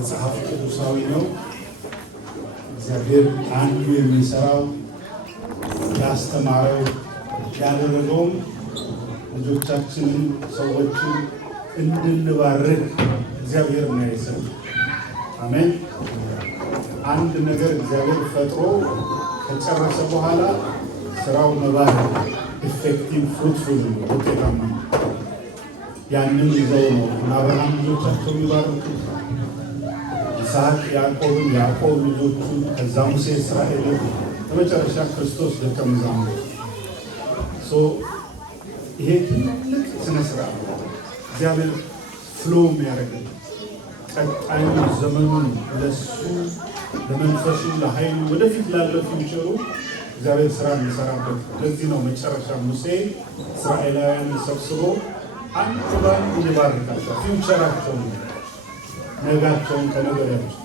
መጽሐፍ ቅዱሳዊ ነው። እግዚአብሔር አንዱ የሚሰራው ያስተማረው ያደረገውም ልጆቻችንን ሰዎችን እንድንባርክ እግዚአብሔር ነው የሰራው። አሜን። አንድ ነገር እግዚአብሔር ፈጥሮ ከጨረሰ በኋላ ስራው መባረክ ኢፌክቲቭ ፍሩትፉል ነው፣ ውጤታማ ነው። ያንን ይዘው ነው አብርሃም ልጆቻቸውን ይባርኩ፣ ይስሐቅ ያዕቆብን፣ ያዕቆብ ልጆቹን፣ ከዛ ሙሴ እስራኤልን፣ በመጨረሻ ክርስቶስ ደቀ መዛሙርቱ። ይሄ ትልቅ ስነ ስርዓት እግዚአብሔር ፍሎ የሚያደርገን ቀጣዩ ዘመኑን ለሱ ለመንፈሱ ለኃይሉ ወደፊት ላለው ፊውቸሩ እግዚአብሔር ስራ የሚሰራበት። ለዚህ ነው መጨረሻ ሙሴ እስራኤላውያን ሰብስቦ አንድ ባንድ ይባርካቸው፣ ፊውቸራቸውን ነጋቸውን ከነገራቸው።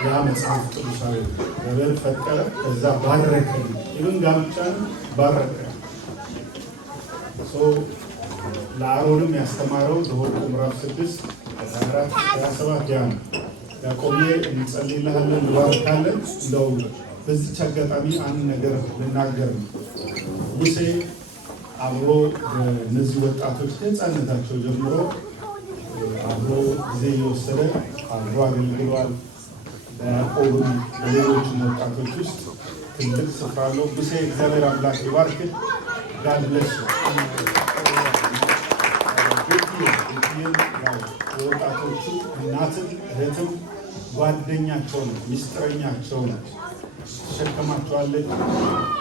ያ መጽሐፍ ቅዱሳዊ እግዚአብሔር ፈጠረ፣ ከዛ ባረከ። ይህን ጋብቻን ባረከ። ለአሮንም ያስተማረው ዘኍልቍ ምዕራፍ 6 14-27 ያ ነው። ያዕቆብዬ እንጸልይልሃለን፣ እንባርካለን። እንደው በዚች አጋጣሚ አንድ ነገር ልናገር ነው። ሙሴ አብሮ በእነዚህ ወጣቶች ከሕፃንነታቸው ጀምሮ አብሮ ጊዜ እየወሰደ አብሮ አገልግሏል። በያዕቆብም በሌሎችም ወጣቶች ውስጥ ትልቅ ስፍራ አለው። ሙሴ እግዚአብሔር አምላክ ይባርክ። ጋድ ብለስ የወጣቶቹ እናትም እህትም ጓደኛቸው ነው፣ ሚስጥረኛቸው ነው። ትሸከማቸዋለች፣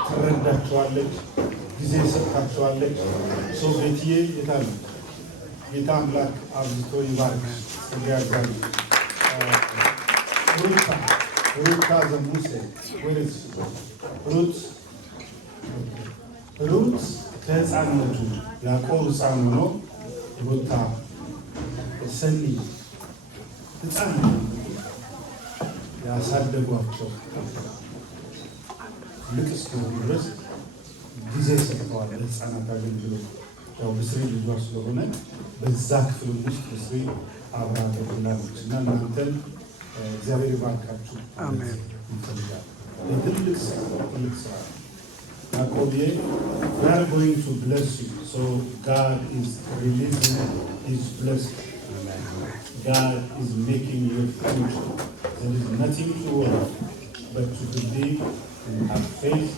ትረዳቸዋለች፣ ጊዜ ሰጥታቸዋለች። ቤትዬ የታለ? ጌታ አምላክ አብዝቶ ይባርክ። ያዛል ሩታ ዘሙሴ ሩት ከሕፃንነቱ ያዕቆብ ሕፃን ሆኖ ሩታ ሰኒ ሕፃን ያሳደጓቸው ልቅ እስኪሆኑ ድረስ ጊዜ ሰጥተዋል። ለሕፃናት አገልግሎት ያው ምስሪ ልጇ ስለሆነ በዛ ክፍል ውስጥ ምስሪ አብራ ተብላለች እና እናንተን እግዚአብሔር ይባርካችሁ። አሜን። ትልቅ ስራ ያዕቆብዬ we are going to bless you. So God is releasing his blessing. God is making you future. There is nothing to worry but to believe and have faith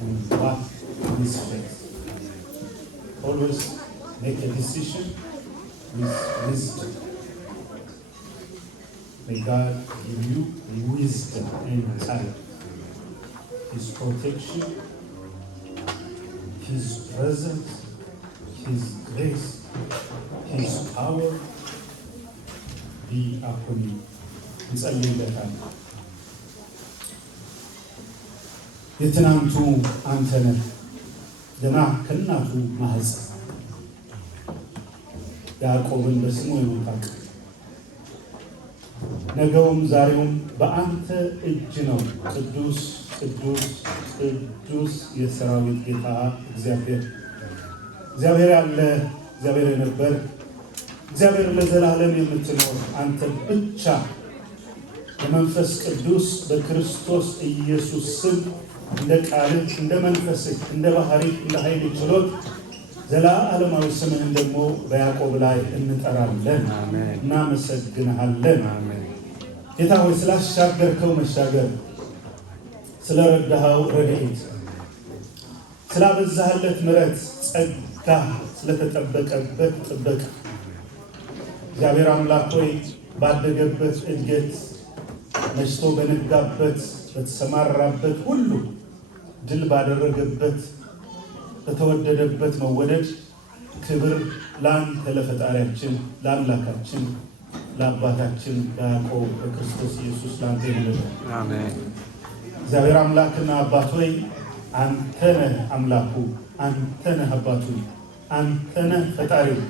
and walk in this faith. Always make a decision with wisdom. May God give you wisdom and time, his protection, his presence, his grace, his power be upon you. እንጸልይለታለን። የትናንቱ አንተ ነህ፣ ገና ከእናቱ ማህፀን ያዕቆብን በስሙ የምታውቅ ነገውም ዛሬውም በአንተ እጅ ነው። ቅዱስ ቅዱስ ቅዱስ የሰራዊት ጌታ እግዚአብሔር ያለ እግዚአብሔር የነበር እግዚአብሔር ለዘላለም የምትኖር አንተ ብቻ በመንፈስ ቅዱስ በክርስቶስ ኢየሱስ ስም እንደ ቃልህ እንደ መንፈስህ እንደ ባህሪህ እንደ ኃይል ችሎት ዘላለማዊ ስምህን ደግሞ በያዕቆብ ላይ እንጠራለን። እናመሰግንሃለን። ጌታ ሆይ ስላሻገርከው መሻገር፣ ስለረዳኸው ረድኤት፣ ስላበዛህለት ምሕረት፣ ጸጋ፣ ስለተጠበቀበት ጥበቃ እግዚአብሔር አምላክ ሆይ ባደገበት እድገት መሽቶ በነጋበት በተሰማራበት ሁሉ ድል ባደረገበት በተወደደበት መወደድ ክብር ለአንተ ለፈጣሪያችን ለአምላካችን ለአባታችን ለያዕቆብ በክርስቶስ ኢየሱስ ለአንተ ይሁን። አሜን። እግዚአብሔር አምላክና አባት ሆይ አንተ ነህ አምላኩ፣ አንተ ነህ አባቱ፣ አንተ ነህ ፈጣሪው፣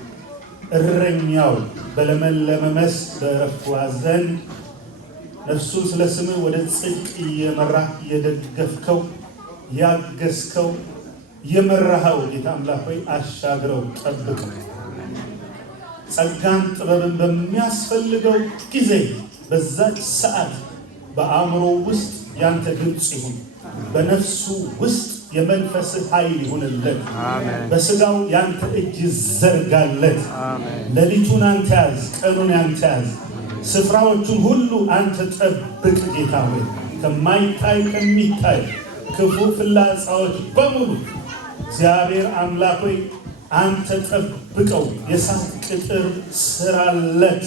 እረኛው በለመለመ መስክ በዕረፍቱ ዘንድ ነፍሱን ስለ ስምህ ወደ ጽድቅ እየመራህ እየደገፍከው ያገዝከው የመራኸው ጌታ አምላክ ሆይ አሻግረው፣ ጠብቀው። ጸጋን ጥበብን በሚያስፈልገው ጊዜ በዛች ሰዓት በአእምሮ ውስጥ ያንተ ድምፅ ይሁን፣ በነፍሱ ውስጥ የመንፈስህ ኃይል ይሁንለት። በስጋው ያንተ እጅ ዘርጋለት። ሌሊቱን አንተ ያዝ፣ ቀኑን አንተ ያዝ፣ ስፍራዎቹን ሁሉ አንተ ጠብቅ። ጌታ ሆይ ከማይታይ ከሚታይ ክፉ ፍላጻዎች በሙሉ እግዚአብሔር አምላክ ሆይ አንተ ጠብቀው። የእሳት ቅጥር ስራለት።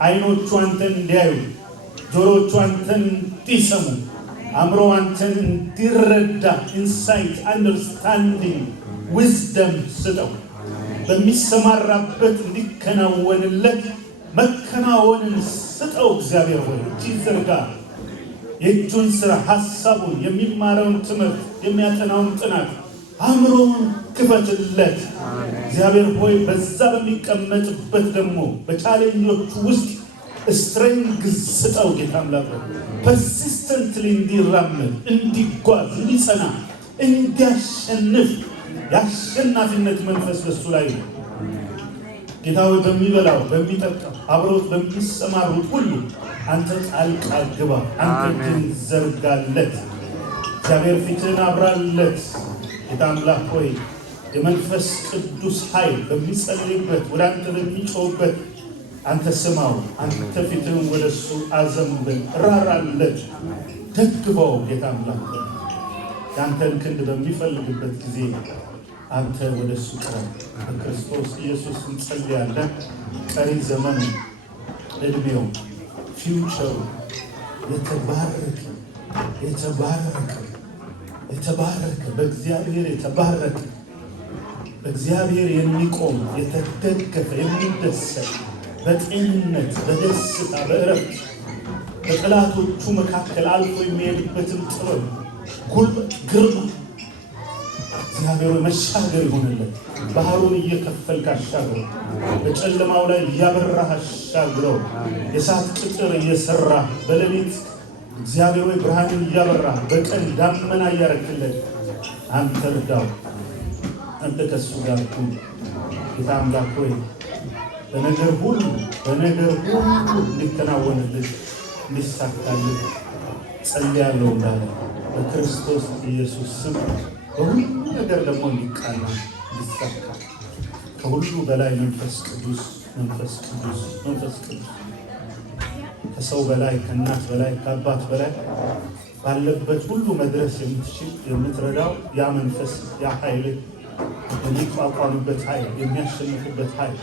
አይኖቹ አንተን እንዲያዩ፣ ጆሮቹ አንተን እንዲሰሙ፣ አእምሮ አንተን እንዲረዳ ኢንሳይት፣ አንደርስታንዲንግ፣ ዊዝደም ስጠው። በሚሰማራበት እንዲከናወንለት መከናወንን ስጠው። እግዚአብሔር ሆይ እጅ ዘርጋ። የእጁን ስራ፣ ሐሳቡን፣ የሚማረውን ትምህርት፣ የሚያጠናውን ጥናት አእምሮውን ክፈትለት። እግዚአብሔር ሆይ በዛ በሚቀመጥበት ደግሞ በቻሌንጆቹ ውስጥ ስትሬንግዝ ስጠው። ጌታ አምላክ ፐርሲስተንትሊ እንዲራመድ፣ እንዲጓዝ፣ እንዲጸና፣ እንዲያሸንፍ የአሸናፊነት መንፈስ በሱ ላይ ነው። ጌታ ሆይ በሚበላው በሚጠጣው አብሮት በሚሰማሩት ሁሉ አንተ ጣልቃ ግባ። አንተ እጅን ዘርጋለት። እግዚአብሔር ፊትን አብራለት። ጌታ አምላክ ሆይ የመንፈስ ቅዱስ ኃይል በሚጸልይበት ወደ አንተ በሚጮህበት አንተ ስማው። አንተ ፊትን ወደ እሱ አዘንብል፣ ራራለት፣ ደግፈው። ጌታ አምላክ ሆይ የአንተን ክንድ በሚፈልግበት ጊዜ አንተ ወደ እሱ ቅረብ። በክርስቶስ ኢየሱስ እንጸልያለን። ቀሪ ዘመኑ፣ ዕድሜው፣ ፊውቸሩ የተባረከ የተባረከ የተባረከ በእግዚአብሔር የተባረከ በእግዚአብሔር የሚቆም የተደገፈ የሚደሰት በጤንነት በደስታ በእረፍት በጠላቶቹ መካከል አልፎ የሚሄድበትን ጥበብ፣ ጉልበት፣ ግርማ እግዚአብሔር መሻገር ይሆንለት። ባህሩን እየከፈልክ አሻግረው። በጨለማው ላይ እያበራህ አሻግረው። የእሳት ቅጥር እየሰራ በሌሊት እግዚአብሔር ሆይ ብርሃንን እያበራ በቀን ዳመና እያረክለት አንተ እርዳው። አንተ ከሱ ጋር ሁን። ጌታ አምላክ ሆይ በነገር ሁሉ እንዲከናወንልህ እንዲሳካልህ ጸልያለሁ እንዳለ በክርስቶስ ኢየሱስ ስም በሁሉ ነገር ደግሞ እንዲቃና እንዲሳካ ከሁሉ በላይ መንፈስ ቅዱስ ከሰው በላይ ከእናት በላይ ከአባት በላይ ባለበት ሁሉ መድረስ የምትችል የምትረዳው ያ መንፈስ ያ ኃይል የሚቋቋምበት ኃይል የሚያሸንፍበት ኃይል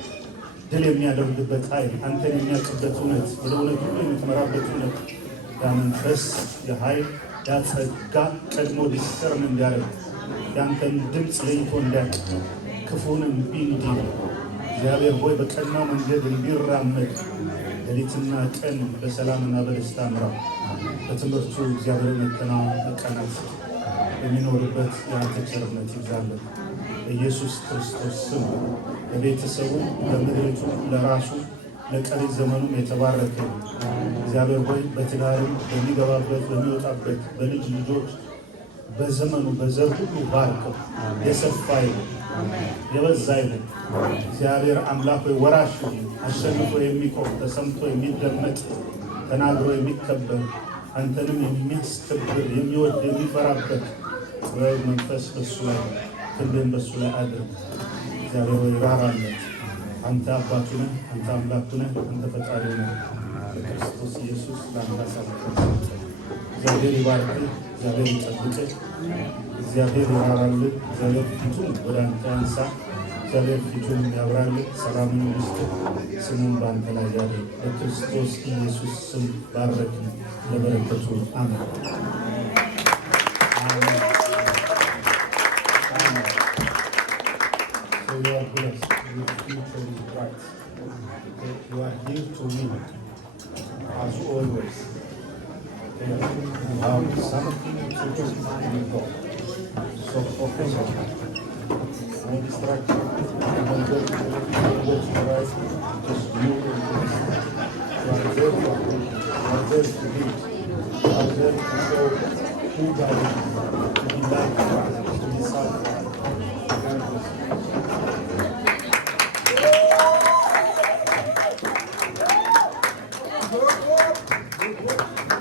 ድል የሚያደርግበት ኃይል አንተን የሚያውቅበት እውነት ወደ እውነት ሁሉ የምትመራበት እውነት ያ መንፈስ ያ ኃይል ያ ጸጋ ቀድሞ ዲስተርን እንዲያደርግ ያንተን ድምፅ ለይቶ እንዲያውቅ ክፉን እምቢ እንዲል እግዚአብሔር ሆይ በቀናው መንገድ እንዲራመድ ሌሊትና ቀን በሰላምና በደስታ ምራው። በትምህርቱ እግዚአብሔር መቀናት የሚኖርበት የአንተ ቸርነት ይብዛለት። በኢየሱስ ክርስቶስ ስም ለቤተሰቡ፣ ለምድሪቱ፣ ለራሱ ለቀሪ ዘመኑም የተባረከ እግዚአብሔር ሆይ በትዳርም በሚገባበት በሚወጣበት በልጅ ልጆች በዘመኑ በዘር ሁሉ ባርከው። የሰፋ ይሁን የበዛ ይሁን። እግዚአብሔር አምላክ ሆይ ወራሽ አሸንፎ የሚቆም ተሰምቶ የሚደመጥ ተናግሮ የሚከበር አንተንም የሚያስከብር የሚወድ የሚፈራበት ጥበብ መንፈስ በሱ ላይ ክንድህን በሱ ላይ አድርግ። እግዚአብሔር ሆይ ራራለት። አንተ አባቱ ነህ፣ አንተ አምላኩ ነህ፣ አንተ ፈጣሪ ነህ። በክርስቶስ ኢየሱስ ለአንተ አሳልፈን እግዚአብሔር ይባርክህ፣ እግዚአብሔር ይጠብቅህ፣ እግዚአብሔር ይራራልህ፣ እግዚአብሔር ፊቱን ወደ አንተ ያንሳ፣ እግዚአብሔር ፊቱን ያብራልህ፣ ሰላምን ይስጥህ፣ ስሙን በአንተ ላይ ያድርግ። በክርስቶስ ኢየሱስ ስም ባረክን። ለበረከቱ አሜን። You are blessed. Your future is bright. You are here to win, as always. You have something to do with God. So focus on it. No distraction. No left to right. Just you and God. You are there for good. You are there to lead. You are there to show who God is. To be like Christ. To be sad. God bless you. ነው።